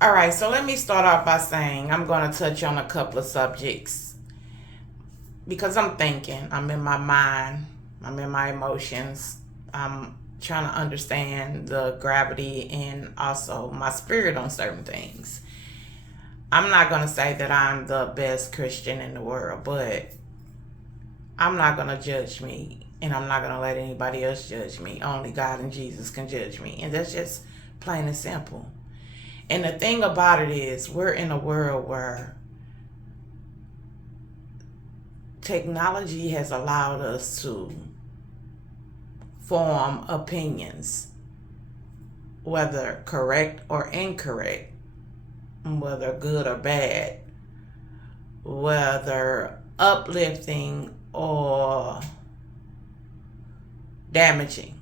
All right, so let me start off by saying I'm going to touch on a couple of subjects because I'm thinking, I'm in my mind, I'm in my emotions, I'm trying to understand the gravity and also my spirit on certain things. I'm not going to say that I'm the best Christian in the world, but I'm not going to judge me and I'm not going to let anybody else judge me. Only God and Jesus can judge me. And that's just plain and simple. And the thing about it is, we're in a world where technology has allowed us to form opinions, whether correct or incorrect, whether good or bad, whether uplifting or damaging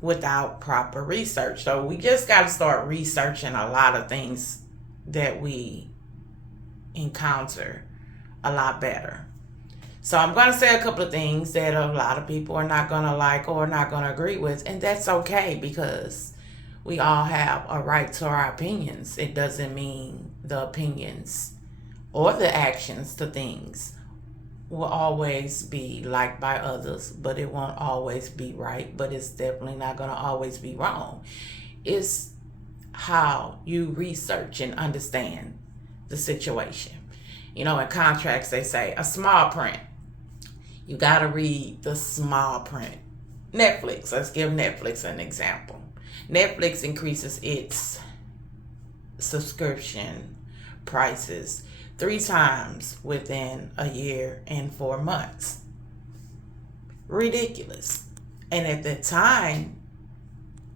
without proper research. So we just got to start researching a lot of things that we encounter a lot better. So I'm going to say a couple of things that a lot of people are not going to like or not going to agree with, and that's okay because we all have a right to our opinions. It doesn't mean the opinions or the actions to things will always be liked by others, but it won't always be right, but it's definitely not going to always be wrong. It's how you research and understand the situation. You know, in contracts, they say a small print. You got to read the small print. Netflix, let's give Netflix an example. Netflix increases its subscription prices 3 times within a year and 4 months. Ridiculous. And at the time,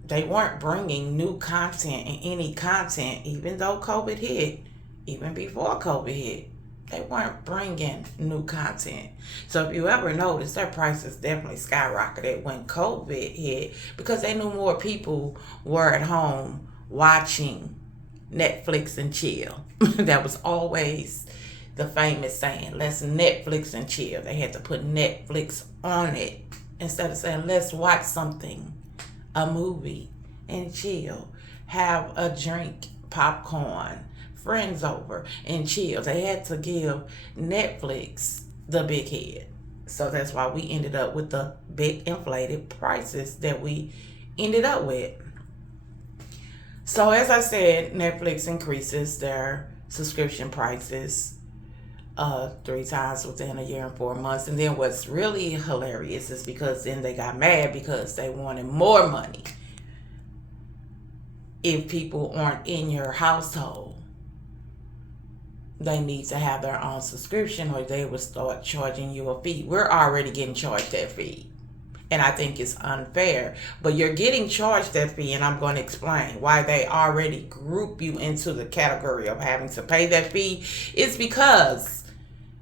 they weren't bringing new content and any content, even though COVID hit, even before COVID hit. They weren't bringing new content. So if you ever notice, their prices definitely skyrocketed when COVID hit because they knew more people were at home watching Netflix and chill. That was always the famous saying, let's Netflix and chill. They had to put Netflix on it instead of saying, let's watch something, a movie, and chill. Have a drink, popcorn, friends over, and chill. They had to give Netflix the big head. So that's why we ended up with the big inflated prices that we ended up with. So as I said, Netflix increases their subscription prices 3 times within a year and 4 months. And then what's really hilarious is because then they got mad because they wanted more money if people aren't in your household. They need to have their own subscription or they will start charging you a fee. We're already getting charged that fee. And I think it's unfair. But you're getting charged that fee, and I'm going to explain why they already group you into the category of having to pay that fee. It's because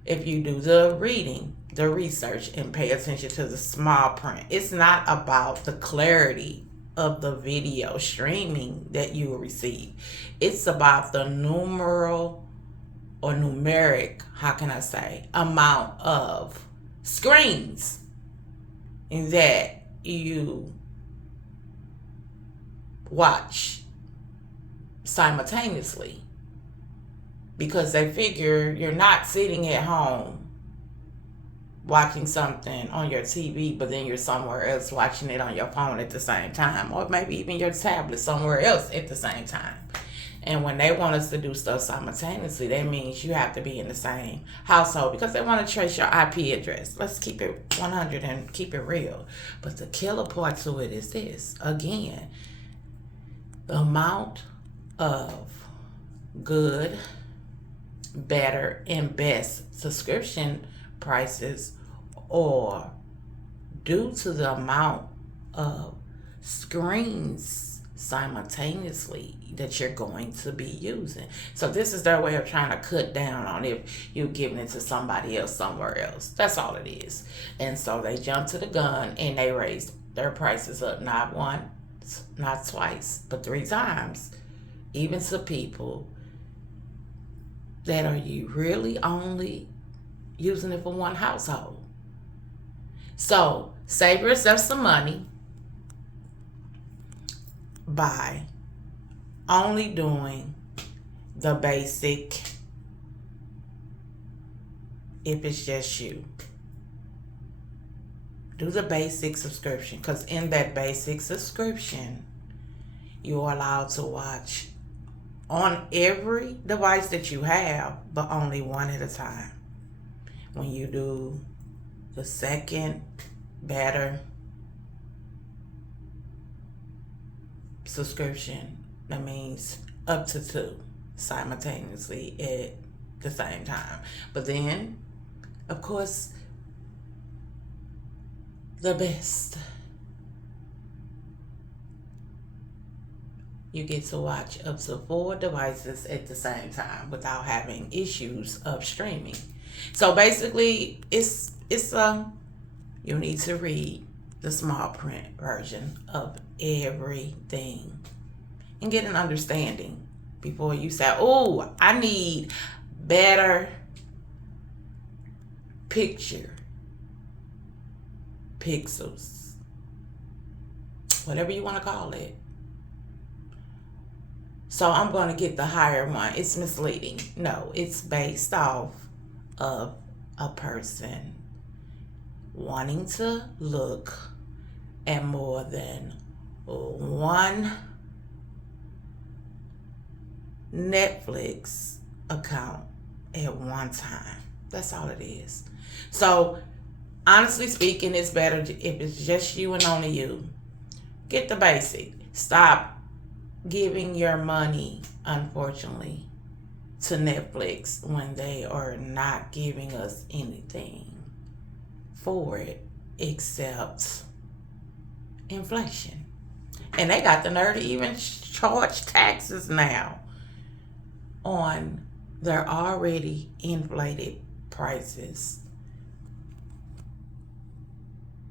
if you do the reading, the research, and pay attention to the small print, it's not about the clarity of the video streaming that you will receive. It's about the numeric, how can I say, amount of screens that you watch simultaneously, because they figure you're not sitting at home watching something on your TV, but then you're somewhere else watching it on your phone at the same time, or maybe even your tablet somewhere else at the same time. And when they want us to do stuff simultaneously, that means you have to be in the same household because they want to trace your IP address. Let's keep it 100 and keep it real. But the killer part to it is this. Again, the amount of good, better, and best subscription prices or due to the amount of screens simultaneously that you're going to be using. So this is their way of trying to cut down on if you're giving it to somebody else somewhere else. That's all it is. And so they jumped to the gun and they raised their prices up not once, not twice, but 3 times. Even to people that are you really only using it for one household. So save yourself some money by only doing the basic if it's just you. Do the basic subscription, because in that basic subscription, you're allowed to watch on every device that you have, but only one at a time. When you do the second, better subscription, that means up to 2 simultaneously at the same time. But then, of course, the best, you get to watch up to 4 devices at the same time without having issues of streaming. So basically, it's you need to read the small print version of everything and get an understanding before you say, oh, I need better picture pixels, whatever you want to call it. So I'm going to get the higher one. It's misleading. No, it's based off of a person wanting to look at more than one Netflix account at one time. That's all it is. So honestly speaking, it's better if it's just you and only you. Get the basic. Stop giving your money, unfortunately, to Netflix when they are not giving us anything for it except inflation. And they got the nerve to even charge taxes now on their already inflated prices